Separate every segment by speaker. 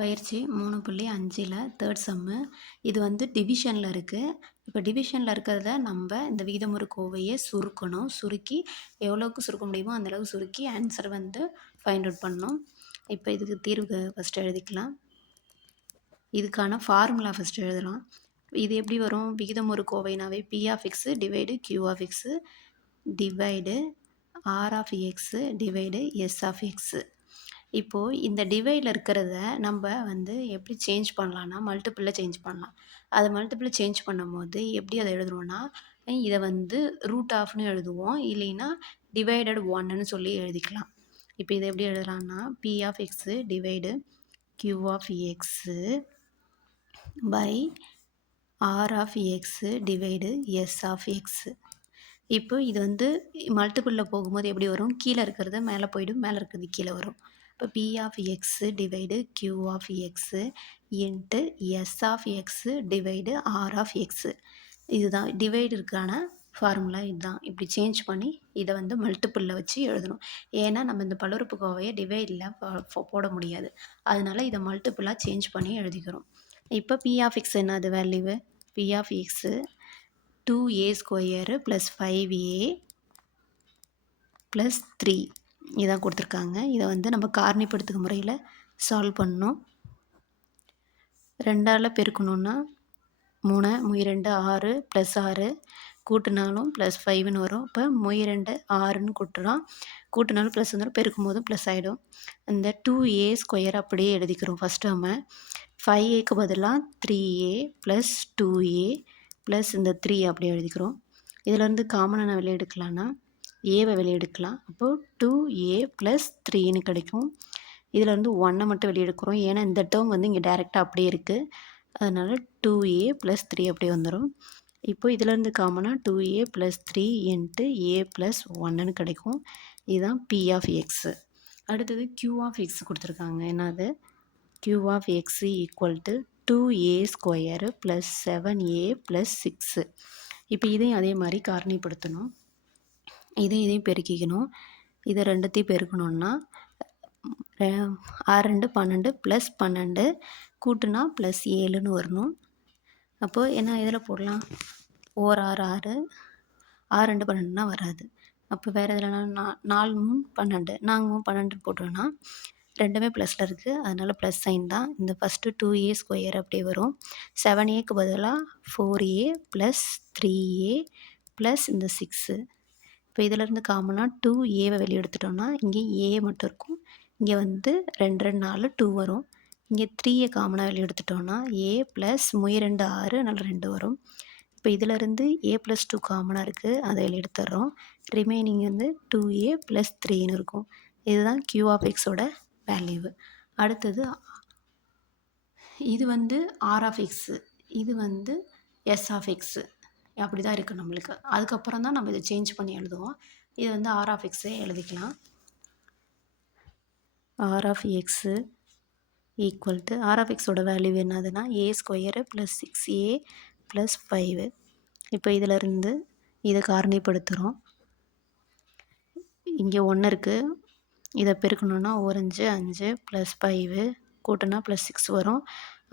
Speaker 1: பயிற்சி மூணு புள்ளி அஞ்சில் தேர்ட் சம்மு இது வந்து டிவிஷனில் இருக்குது இப்போ டிவிஷனில் இருக்கிறத நம்ம இந்த விகிதமுறு கோவையை சுருக்கணும். சுருக்கி எவ்வளோக்கு சுருக்க முடியுமோ அந்தளவுக்கு சுருக்கி ஆன்சர் வந்து ஃபைண்ட் அவுட் பண்ணணும். இப்போ இதுக்கு தீர்வு ஃபஸ்ட்டு எழுதிக்கலாம். இதுக்கான ஃபார்முலா ஃபஸ்ட்டு எழுதலாம். இது எப்படி வரும்? விகிதமுறு கோவைனாவே P of X divide Q of X divide R of X divide S of X இப்போது இந்த டிவைடில் இருக்கிறத நம்ம வந்து எப்படி சேஞ்ச் பண்ணலான்னா மல்டிப்பிளில் சேஞ்ச் பண்ணலாம். அதை மல்டிப்பிளில் சேஞ்ச் பண்ணும்போது எப்படி அதை எழுதுவோன்னா இதை வந்து ரூட் ஆஃப்னு எழுதுவோம். இல்லைன்னா டிவைடட் ஒன்னுன்னு சொல்லி எழுதிக்கலாம். இப்போ இதை எப்படி எழுதலாம்னா P of X divide Q of X by R of X divide S of X இப்போ இது வந்து மல்டிபிளில் போகும்போது எப்படி வரும்? கீழே இருக்கிறது மேலே போய்டும் மேலே இருக்கிறது கீழே வரும். இப்போ P of X divide Q of X into S of X divide R of X இதுதான் டிவைடுக்கான ஃபார்முலா இதுதான். இப்படி சேஞ்ச் பண்ணி இதை வந்து மல்டிப்புளில் வச்சு எழுதணும். ஏன்னா நம்ம இந்த பல்லுறுப்புக்கோவையை டிவைடில் போட முடியாது. அதனால் இதை மல்டிப்புளாக சேஞ்ச் பண்ணி எழுதிக்கிறோம். இப்போ பி ஆஃப் எக்ஸ் என்னது? Value P of X two A square plus five A plus three இதான் கொடுத்துருக்காங்க. இதை வந்து நம்ம காரணிப்படுத்துக முறையில் சால்வ் பண்ணணும். ரெண்டால் பெருக்கணுன்னா மூணு முய் ரெண்டு ஆறு ப்ளஸ் ஆறு. கூட்டினாலும் ப்ளஸ் ஃபைவ்னு வரும். இப்போ மொய் ரெண்டு ஆறுன்னு கூட்டுறோம். கூட்டினாலும் ப்ளஸ் வந்துடும் பெருக்கும் போதும் ப்ளஸ் ஆகிடும் இந்த டூ ஏ ஸ்கொயர் அப்படியே எழுதிக்கிறோம் ஃபஸ்ட் நம்ம. ஃபைவ் ஏக்கு பதிலாக three A plus two A plus இந்த த்ரீ அப்படியே எழுதிக்கிறோம். இதிலேருந்து காமனாக வெளியே எடுக்கலான்னா ஏவை வெளியே எடுக்கலாம் அப்போது டூ ஏ ப்ளஸ் த்ரீன்னு கிடைக்கும். இதில் வந்து ஒன்றை மட்டும் வெளியே எடுக்கிறோம் ஏன்னா இந்த டேர்ம் வந்து இங்கே டேரெக்டாக அப்படியே இருக்குது அதனால் டூ ஏ ப்ளஸ் த்ரீ அப்படியே வந்துடும் இப்போ இதிலேருந்து காமனாக two A plus three into A plus ஒன்னுன்னு கிடைக்கும். இதுதான் பி ஆஃப் எக்ஸு அடுத்தது க்யூ ஆஃப் எக்ஸ் கொடுத்துருக்காங்க. என்னது? Q of X equal to two A square plus seven A plus six இப்போ இதையும் அதே மாதிரி காரணிப்படுத்தணும். இதையும் இதையும் பெருக்கிக்கணும். இதை ரெண்டுத்தையும் பெருக்கணுன்னா ஆறு ரெண்டு பன்னெண்டு ப்ளஸ் பன்னெண்டு கூட்டுனா ப்ளஸ் ஏழுன்னு வரணும். அப்போது என்ன இதில் போடலாம்? ஓர் ஆறு ஆறு ஆறு ரெண்டு பன்னெண்டுனா வராது. அப்போ வேறு இதில் நா நாலு மூணு பன்னெண்டு நாங்கள் மூணு பன்னெண்டு போட்டோன்னா ரெண்டுமே ப்ளஸில் இருக்குது அதனால் ப்ளஸ் சைன் தான். இந்த ஃபஸ்ட்டு டூ ஏ ஸ்கொயர் அப்படியே வரும். செவன் ஏக்கு பதிலாக four A plus three A plus இந்த சிக்ஸு இப்போ இதிலேருந்து காமனாக டூ ஏவை வெளியே எடுத்துட்டோம்னா இங்கே ஏ மட்டும் இருக்கும். இங்கே வந்து ரெண்டு ரெண்டு நாலு டூ வரும். இங்கே த்ரீயை காமனாக வெளியே எடுத்துட்டோம்னா ஏ ப்ளஸ் முய ரெண்டு ஆறு நல்ல ரெண்டு வரும். இப்போ இதிலேருந்து ஏ ப்ளஸ் டூ காமனாக இருக்குது அதை வெளியே எடுத்துடுறோம். ரிமைனிங் வந்து டூ ஏ ப்ளஸ் த்ரீன்னு இருக்கும். இதுதான் கியூ ஆஃப் எக்ஸோட வேல்யூவு அடுத்தது இது வந்து ஆர் ஆஃப் எக்ஸு இது வந்து எஸ் ஆஃப் எக்ஸு அப்படி தான் இருக்குது நம்மளுக்கு. அதுக்கப்புறம் தான் நம்ம இதை சேஞ்ச் பண்ணி எழுதுவோம். இது வந்து ஆர் ஆஃப் எக்ஸே எழுதிக்கலாம். R of X equal to R of எக்ஸோட வேல்யூ என்னதுன்னா A square plus six A plus five இப்போ இதிலருந்து இதை காரணிப்படுத்துகிறோம் இங்கே ஒன்று இருக்குது இதை பெருக்கணுன்னா ஓரஞ்சு அஞ்சு ப்ளஸ் ஃபைவு கூட்டினா ப்ளஸ் சிக்ஸ் வரும்.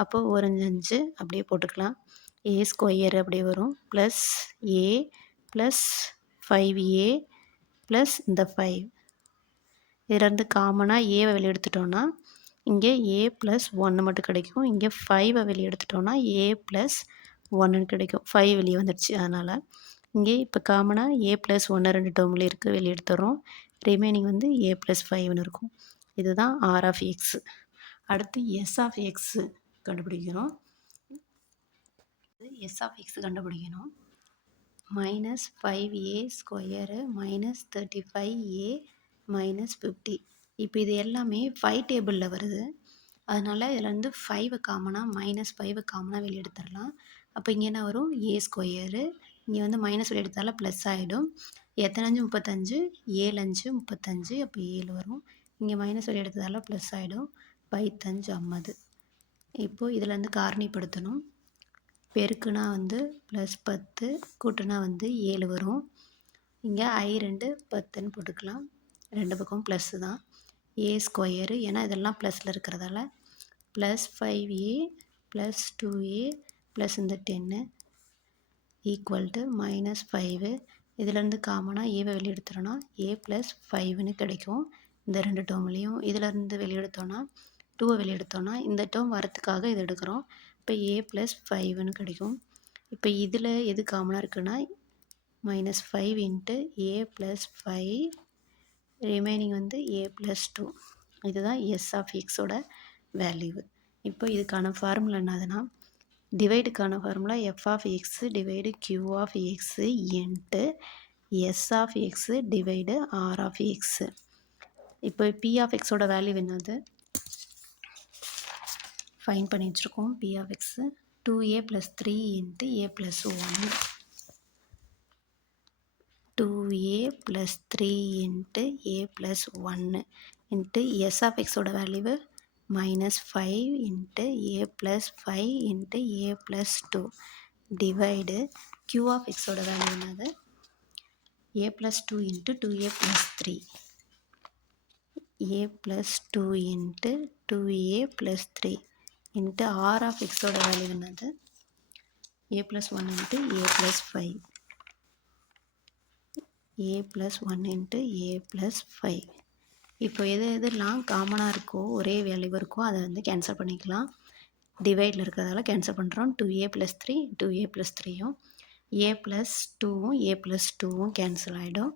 Speaker 1: அப்போது ஓரஞ்சு அஞ்சு அப்படியே போட்டுக்கலாம். ஏ ஸ்கொயர் அப்படி வரும். Plus A plus five A plus இந்த ஃபைவ் இதிலேருந்து காமனாக ஏவை வெளியே எடுத்துட்டோன்னா இங்கே ஏ ப்ளஸ் ஒன்று மட்டும் கிடைக்கும். இங்கே ஃபைவை வெளியே எடுத்துட்டோன்னா ஏ ப்ளஸ் ஒன்றுன்னு கிடைக்கும். ஃபைவ் வெளியே வந்துடுச்சு அதனால். இங்கே இப்போ காமனாக ஏ ப்ளஸ் ஒன்று ரெண்டு டேர்மில் இருக்குது வெளியே எடுத்துடுறோம் ரிமைனிங் வந்து ஏ ப்ளஸ் ஃபைவ்னு இருக்கும். இதுதான் ஆர் ஆஃப் எக்ஸு அடுத்து எஸ் ஆஃப் எக்ஸு கண்டுபிடிக்கிறோம். எஸ் ஆஃப் எக்ஸ் கண்டுபிடிக்கணும். Minus five A square minus thirty five A minus fifty இப்போ இது எல்லாமே ஃபைவ் டேபிளில் வருது. அதனால் இதில் வந்து ஃபைவை காமனாக மைனஸ் ஃபைவை காமனாக வெளியே எடுத்துடலாம் அப்போ இங்கே என்ன வரும்? ஏ ஸ்கொயரு இங்கே வந்து மைனஸ் வெளியே எடுத்தாலும் ப்ளஸ் ஆகிடும் எத்தனை அஞ்சு முப்பத்தஞ்சு. ஏழு அஞ்சு முப்பத்தஞ்சு. அப்போ ஏழு வரும். இங்கே மைனஸ் வெளியே எடுத்ததால் ப்ளஸ் ஆகிடும் பைத்தஞ்சு ஐம்பது இப்போது இதில் வந்து காரணிப்படுத்தணும். பெருக்குனா வந்து ப்ளஸ் பத்து கூட்டுனா வந்து ஏழு வரும். இங்கே ஐ ரெண்டு பத்துன்னு போட்டுக்கலாம். ரெண்டு பக்கம் ப்ளஸ்ஸு தான். ஏ ஸ்கொயரு ஏன்னா இதெல்லாம் ப்ளஸில் இருக்கிறதால. Plus five A plus two A plus இந்த டென்னு ஈக்குவல் டு மைனஸ் ஃபைவு இதுலேருந்து காமனாக ஏவை வெளியெடுத்துறோன்னா ஏ ப்ளஸ் ஃபைவ்னு கிடைக்கும். இந்த ரெண்டு டேர்ம்லேயும் இதிலேருந்து வெளியெடுத்தோன்னா டூவை வெளியே எடுத்தோன்னா இந்த டேர்ம் வரத்துக்காக இது எடுக்கிறோம். இப்போ ஏ ப்ளஸ் ஃபைவ்னு கிடைக்கும். இப்போ இதில் எது காமனாக இருக்குன்னா minus five into A plus five remaining வந்து ஏ ப்ளஸ் டூ இதுதான் எஸ் ஆஃப் எக்ஸோட வேல்யூ இப்போ இதுக்கான ஃபார்முலா என்னதுன்னா டிவைடுக்கான formula F of X divide Q of X into S of X divide R of X இப்போ பி ஆஃப் எக்ஸோட value என்னது? Find பண்ணி வச்சுருக்கோம் P of X two A plus three into A plus one two A plus three into A plus ஒன்று into S of எக்ஸோட value minus five into A plus five into A plus two divide Q of எக்ஸோட value என்னது A plus two into two A plus three A plus two into two A plus three into R of எக்ஸோட value என்னது? A plus one into A plus five A plus one into A plus five இப்போ எது எதுலாம் காமனாக இருக்கோ ஒரே value இருக்கோ அதை வந்து கேன்சல் பண்ணிக்கலாம். டிவைடில் இருக்கிறதால கேன்சல் பண்ணுறோம் two A plus three two A plus த்ரீயும் ஏ ப்ளஸ் டூவும் ஏ ப்ளஸ் டூவும் கேன்சல் ஆகிடும்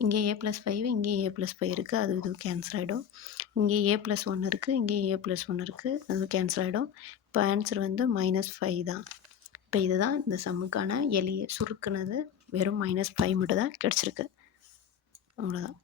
Speaker 1: இங்கே ஏ ப்ளஸ் ஃபைவ் இங்கே ஏ ப்ளஸ் ஃபைவ் இருக்குது அது இது கேன்சல் ஆகிடும் இங்கே ஏ ப்ளஸ் ஒன் இருக்குது இங்கே ஏ ப்ளஸ் ஒன் இருக்குது அது கேன்சல் ஆகிடும் இப்போ ஆன்சர் வந்து மைனஸ் ஃபைவ் தான். இப்போ இதுதான் இந்த சம்முக்கான எளிய சுருக்குனது. வெறும் மைனஸ் ஃபைவ் மட்டும் தான் கிடச்சிருக்கு. அவ்வளோதான்